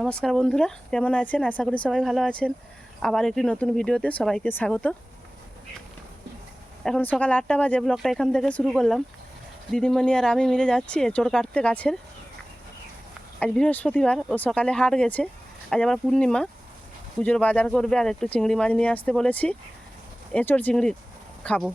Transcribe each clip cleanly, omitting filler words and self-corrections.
নমস্কার বন্ধুরা, কেমন আছেন? আশা করি সবাই ভালো আছেন। আবার একটি নতুন ভিডিওতে সবাইকে স্বাগত। এখন সকাল 8টা বাজে, ব্লগটা এখান থেকে শুরু করলাম। দিদিমণি আর আমি মিলে যাচ্ছি এঁচড় কাটতে গাছের। আজ বৃহস্পতিবার, ও সকালে হাট গেছে। আজ আবার পূর্ণিমা, পুজোর বাজার করবে আর একটু চিংড়ি মাছ নিয়ে আসতে বলেছি। এঁচড় চিংড়ি খাবো।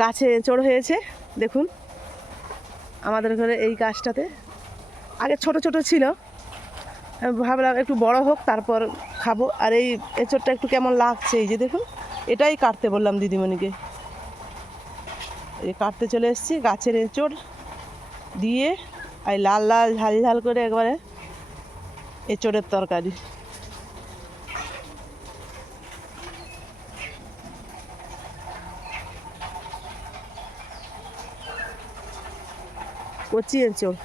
গাছে এঁচড় হয়েছে দেখুন, আমাদের ঘরে এই গাছটাতে। আগে ছোট ছোট ছিল, ভাবলাম একটু বড় হোক তারপর খাবো। আর এই এঁচড়টা একটু কেমন লাগছে, এই যে দেখুন, এটাই কাটতে বললাম দিদিমণিকে। এই কাটতে চলে এসেছি। গাছের এঁচড় দিয়ে আর লাল লাল ঝাল ঝাল করে একবারে এঁচড়ের তরকারি। কচি এঁচড়,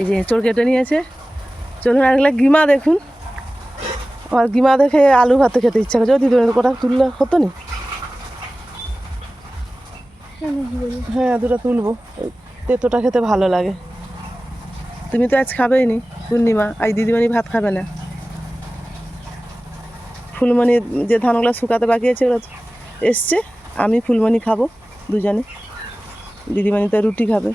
এই যে এঁচড় কেটে নিয়েছে। চলুন আর এগুলো গিমা দেখুন। আমার গিমা দেখে আলু ভাতে খেতে ইচ্ছা করছে। দিদি কটা তুললে হতো নি? হ্যাঁ, দুটো তুলবো। তেঁতোটা খেতে ভালো লাগে। তুমি তো আজ খাবেই নি, পূর্ণিমা। আজ দিদিমণি ভাত খাবে না। ফুলমণি যে ধানগুলো শুকাতে বাকি আছে ওগুলো এসছে। আমি ফুলমণি খাবো দুজনে। দিদিমণি তো রুটি খাবে।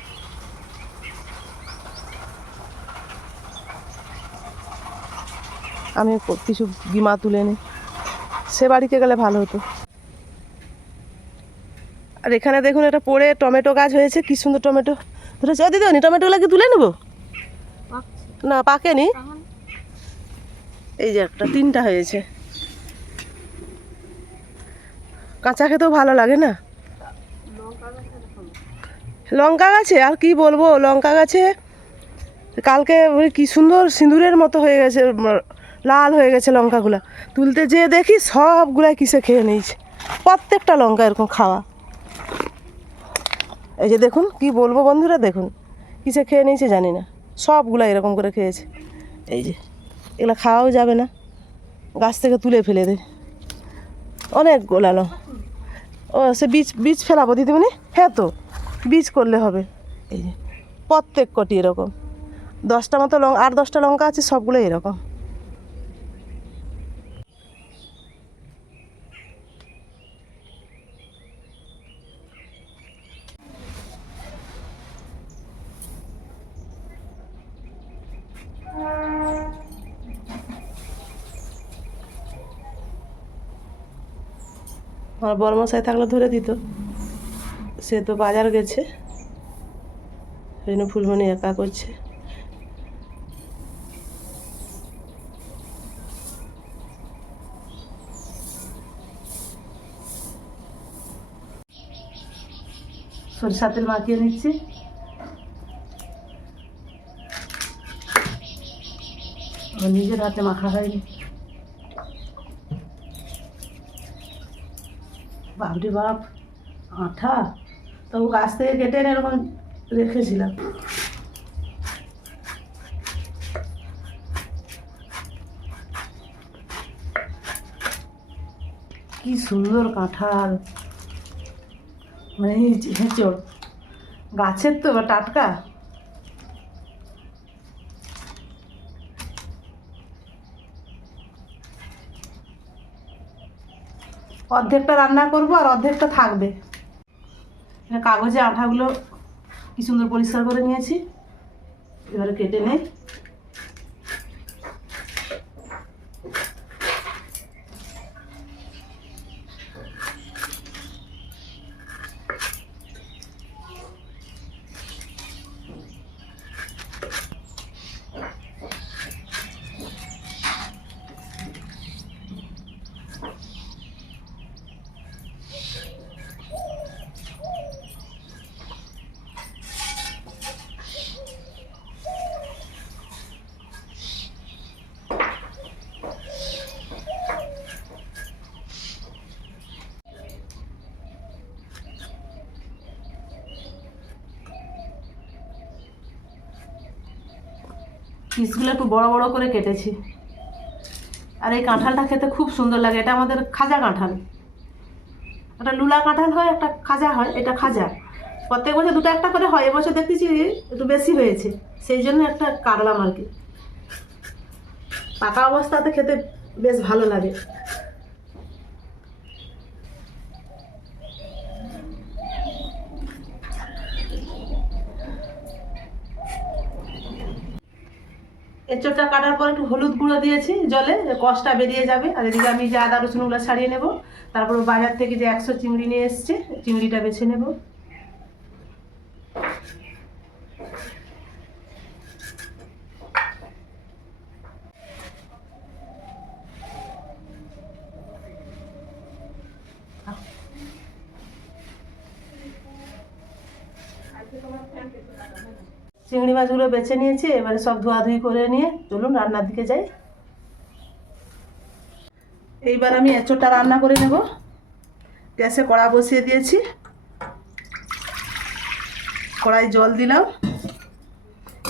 আমি কিছু গিমা তুলে নিই, সে বাড়িতে গেলে ভালো হতো। আর এখানে দেখুন, এটা পড়ে টমেটো গাছ হয়েছে। কি সুন্দর টমেটো ধরেছে। দিদিমণি টমেটোগুলো কি তুলে নেবো? না, পাকেনি। এই যে একটা, 3টা হয়েছে। কাঁচা খেতেও ভালো লাগে না। লঙ্কা গাছে আর কি বলবো, লঙ্কা গাছে কালকে কি সুন্দর সিঁদুরের মতো হয়ে গেছে, লাল হয়ে গেছে লঙ্কাগুলো। তুলতে যেয়ে দেখি সবগুলাই কিসে খেয়ে নিয়েছে। প্রত্যেকটা লঙ্কা এরকম খাওয়া। এই যে দেখুন, কি বলবো বন্ধুরা, দেখুন কিসে খেয়ে নিয়েছে জানি না, সবগুলো এরকম করে খেয়েছে। এই যে এগুলো খাওয়াও যাবে না, গাছ থেকে তুলে ফেলে দে। অনেক গোলালো। ও সে বীজ ফেলাবো দিদিমণি? হ্যাঁ, তো বীজ করলে হবে। এই যে প্রত্যেক কটি এরকম 10টা মতো লঙ্কা, 8-10টা লঙ্কা আছে, সবগুলো এরকম। আমার বড়মশাই থাকলে ধরে দিত, সে তো বাজার গেছে, সেই জন্য ফুলমণি একা করছে। সরষের তেল মাখিয়ে নিচ্ছি। নিজের হাতে মাখা হয়নি। বাপরে বাপ, আঠা। তবু গাছ থেকে কেটে এনে এরকম রেখেছিলাম। কি সুন্দর কাঁঠাল, মানে এঁচড় গাছের তো টাটকা। অর্ধেকটা রান্না করবো আর অর্ধেকটা থাকবে। কাগজে আঠাগুলো কি সুন্দর পরিষ্কার করে নিয়েছি, এবারে কেটে নেই। পিসগুলো একটু বড় বড় করে কেটেছি। আর এই কাঁঠালটা খেতে খুব সুন্দর লাগে। এটা আমাদের খাজা কাঁঠাল। একটা লুলা কাঁঠাল হয়, একটা খাজা হয়। এটা খাজা, প্রত্যেক বছর দুটো একটা করে হয়। এবছর দেখতেছি একটু বেশি হয়েছে, সেই জন্য একটা কাটলাম আর কি। পাকা অবস্থাতে খেতে বেশ ভালো লাগে। এঁচোড়টা কাটার পর একটু হলুদ গুঁড়ো দিয়েছি জলে, কষটা বেরিয়ে যাবে। আর এদিকে আমি যে আদা রসুনগুলো ছাড়িয়ে নেব। তারপর বাজার থেকে যে 100 চিংড়ি নিয়ে এসছে, চিংড়িটা বেছে নেব। চিংড়ি মাছগুলো বেছে নিয়েছি, এবারে সব ধোয়াধুয়ি করে নিয়ে চলুন রান্নার দিকে যাই। এইবার আমি এঁচোড়টা রান্না করে নেব। গ্যাসে কড়া বসিয়ে দিয়েছি, কড়াই জল দিলাম।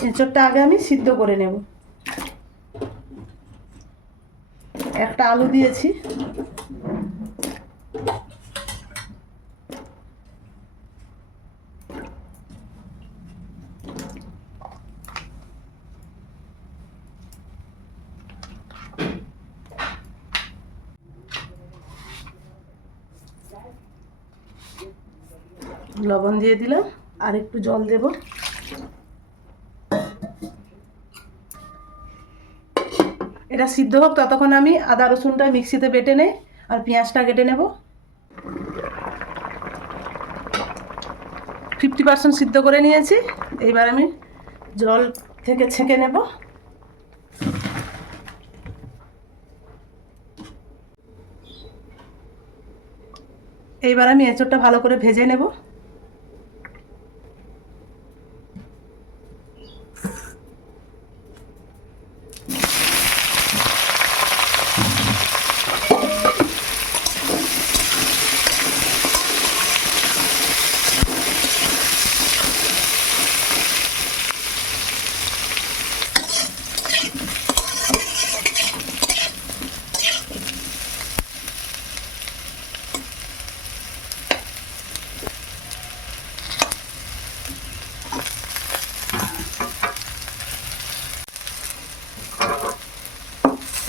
এঁচোড়টা আগে আমি সিদ্ধ করে নেব। একটা আলু দিয়েছি। লবণ দিয়ে দিলাম, আর একটু জল দেব। এটা সিদ্ধ হোক, ততক্ষণ আমি আদা রসুনটা মিক্সিতে বেটে নেই আর পেঁয়াজটা কেটে নেব। 50% সিদ্ধ করে নিয়েছি। এইবার আমি জল থেকে ছেঁকে নেব। এইবার আমি এঁচোড়টা ভালো করে ভেজে নেব।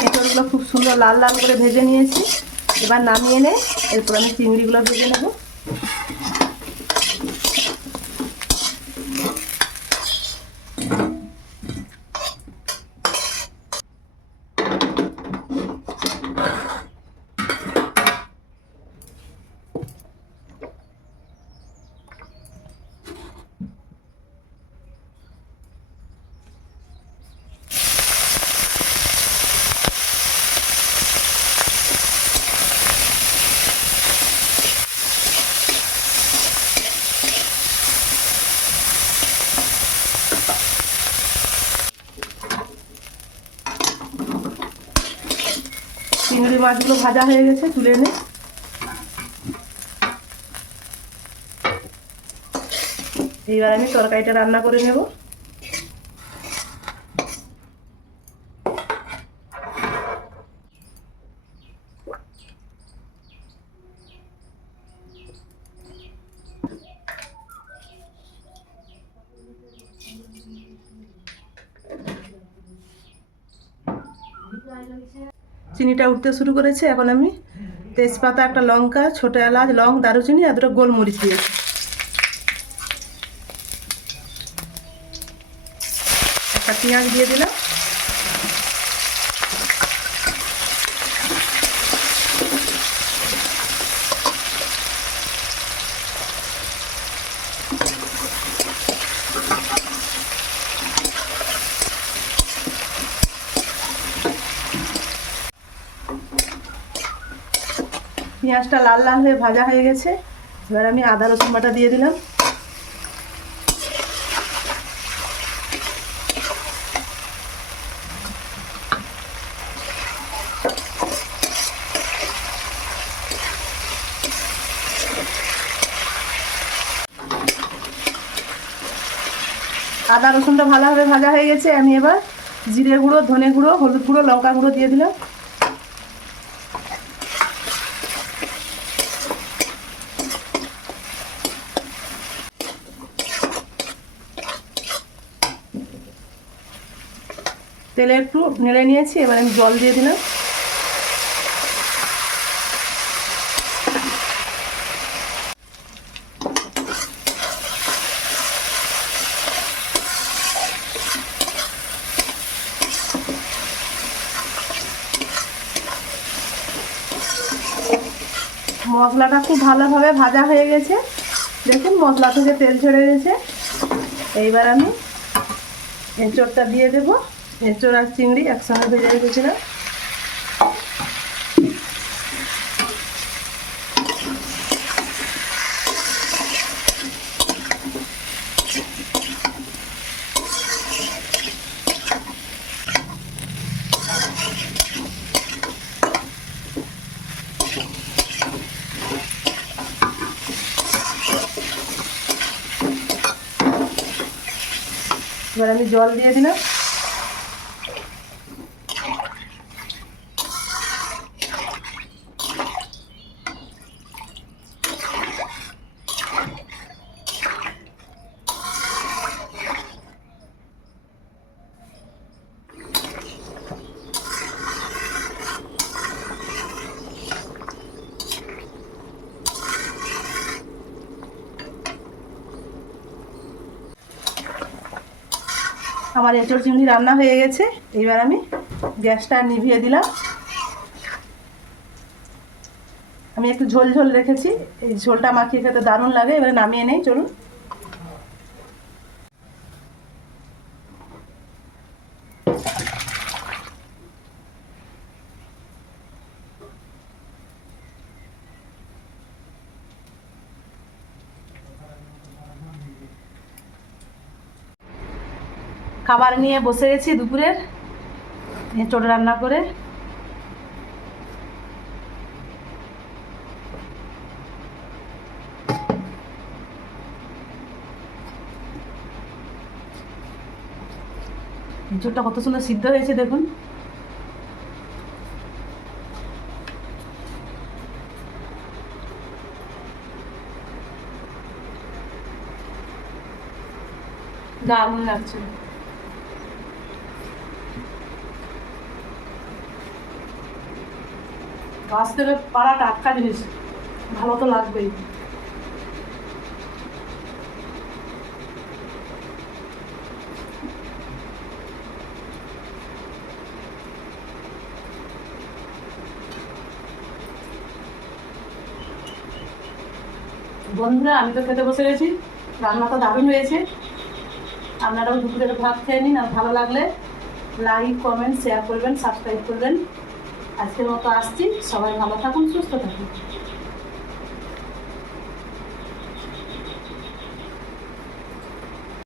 এঁচোড়গুলো খুব সুন্দর লাল লাল করে ভেজে নিয়েছি। এবার নামিয়ে নে, এরপর আমি চিংড়িগুলো ভেজে নেব। চিংড়ি মাছগুলো ভাজা হয়ে গেছে, তুলে নে। এইবার আমি তরকারিটা রান্না করে নেব। চিনিটা উঠতে শুরু করেছে। এখন আমি তেজপাতা, একটা লঙ্কা, ছোটো এলাচ, লং, দারুচিনি আর দুটো গোলমরিচ দিয়েছি। একটা পেঁয়াজ দিয়ে দিলাম। পেঁয়াজটা লাল লাল হয়ে ভাজা হয়ে গেছে। এবার আমি আদা রসুন বাটা দিয়ে দিলাম। আদা রসুনটা ভালোভাবে ভাজা হয়ে গেছে। আমি এবার জিরে গুঁড়ো, ধনে গুঁড়ো, হলুদ গুঁড়ো, লঙ্কা গুঁড়ো দিয়ে দিলাম। তেলে একটু নেড়ে নিয়েছি, এবার আমি জল দিয়ে দিলাম। মশলাটা খুব ভালোভাবে ভাজা হয়ে গেছে, দেখুন মশলা থেকে তেল ছেড়ে গেছে। এইবার আমি এঁচোড়টা দিয়ে দেবো। এঁচোড় আর চিংড়ি একসঙ্গে ভেজে রেখেছিলাম। এবার আমি জল দিয়ে দিলাম। আমার এঁচোড় চিংড়ি রান্না হয়ে গেছে। এইবার আমি গ্যাসটা নিভিয়ে দিলাম। আমি একটু ঝোল ঝোল রেখেছি, এই ঝোলটা মাখিয়ে খেতে দারুণ লাগে। এবারে নামিয়ে নেই, চলুন। খাবার নিয়ে বসে গেছি দুপুরের, এঁচোড় রান্না করে। এঁচোড়টা কত সুন্দর সিদ্ধ হয়েছে দেখুন। দারুণ লাগছে। গাছ থেকে পাড়া টাটকা জিনিস, ভালো তো লাগবেই। বন্ধুরা, আমি তো খেতে বসে গেছি। রান্না তো দারুণ হয়েছে। আপনারাও দুপুরের ভাত খেয়ে নিন, আর ভালো লাগলে লাইক, কমেন্ট, শেয়ার করবেন, সাবস্ক্রাইব করবেন। আজকের মতো আসছি। সবাই ভালো থাকুন, সুস্থ থাকুন।